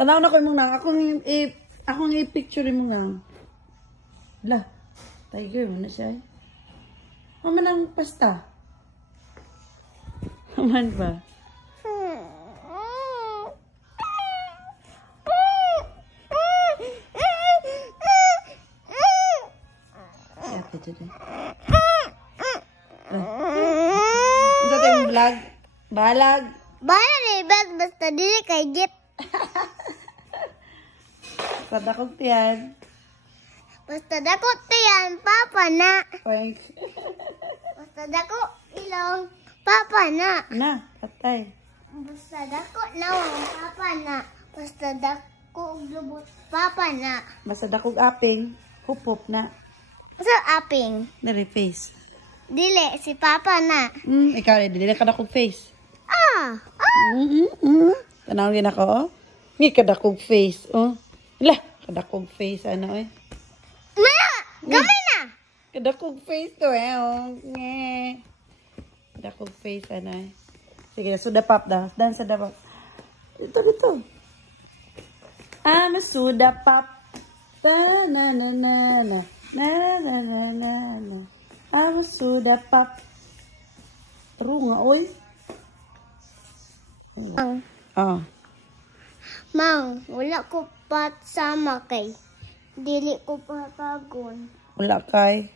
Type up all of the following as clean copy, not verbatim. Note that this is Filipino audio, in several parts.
Tanaw na ko mong nang. Akong i-picture mo nang. Lah, tiger mo na siya eh. Maman ang pasta. Maman ba? Ate dyan eh. Ito tayo yung vlog. Balag. Balag eh, basta dili kay Git. Sada kong tiyan. Basta dako tiyan, papa na. Oink. Basta dako ilong, papa na. Na, patay. Basta dako lawang, papa na. Basta dako lubot, papa na. Basta dakog aping, hupop na. Basta aping. Nari face. Dili, si papa na. Ikaw, dili ka dakog face. Tanawin ako, oh. Hindi ka dakog face, oh. Lah, kadakog face, ano, eh. Maya, gamay na. Kadakog face to, eh, oh. Nge. Kadakog face, ano, eh. Sige, suda pop daw. Dan suda pop. Ito. I'm a suda pop. Ta-na-na-na-na. Na-na-na-na-na. I'm a suda pop. True nga, oy. Mang, wala ko pat sama kay. Dili ko patagon. Wala kay.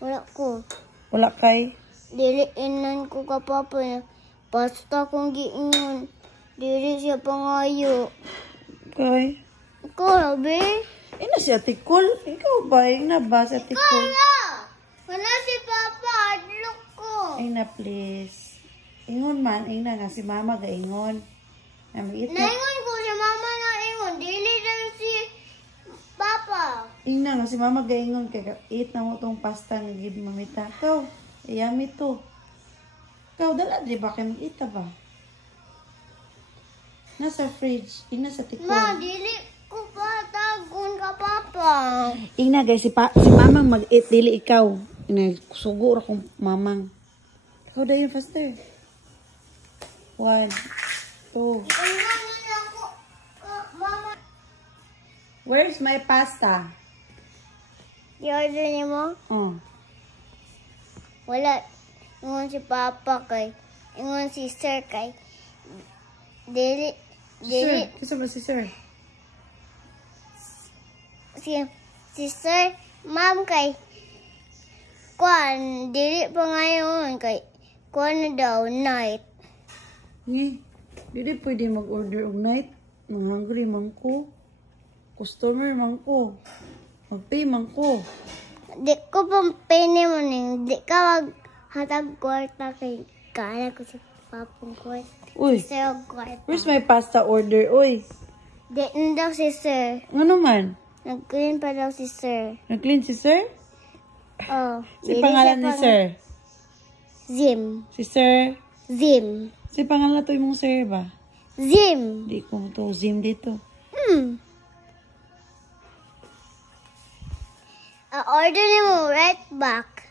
Wala kay. Dili inan ko kapapa. Basta kong giingon. Dili siya pangayo. Kay. Ikaw, be? Ina si Atikol. Ikaw ba? Ina ba si Atikol? Kala! Wala si Papa. Adlok ko. Ina, please. Ingon man. Ina nga si Mama gaingon. Naingon ko si Mama na ingon. Dili lang si Papa. Ina nga si Mama gaingon. Kaya eat na mo tong pasta nga gid mamita. Ikaw. Yummy to. Ikaw, dala di ba? Kaya mag-ita ba? Nasa fridge. Ina sa Tikol. Ma, dili ko patagon ka, Papa. Ina guys, si Mamang mag-eat. Dili ikaw. Ina, sugo ra kong Mamang. Ikaw dayon faster. 1, 2. Mama. Where's my pasta? I-order niyo mo? Oh. Wala. Ingon si Papa kay. Ingon si Sir kay. Dili. Sir, kasi ba si Sir? Si Sir, Ma'am kay. Kuan, dili pa ngayon kay. Kuan na daw, night. Dili pwede mag-order og night. Hungry man ko. Customer man ko. Mag-pay man ko. Di ko pang pene mo ning. Di ka hatag kwarta kay. Kala ko si Papang kwarta. Uy, Sir kwarta. where's my pasta order? Uy, Di na daw si Sir. ano man? Nag-clean pa daw si Sir. Nag-clean si Sir? Oh. Si pangalan ni Sir? Zim. Si Sir? Zim. Si pangalan to yung Sir ba? Zim. Di ko to Zim dito. Order ni mo right back.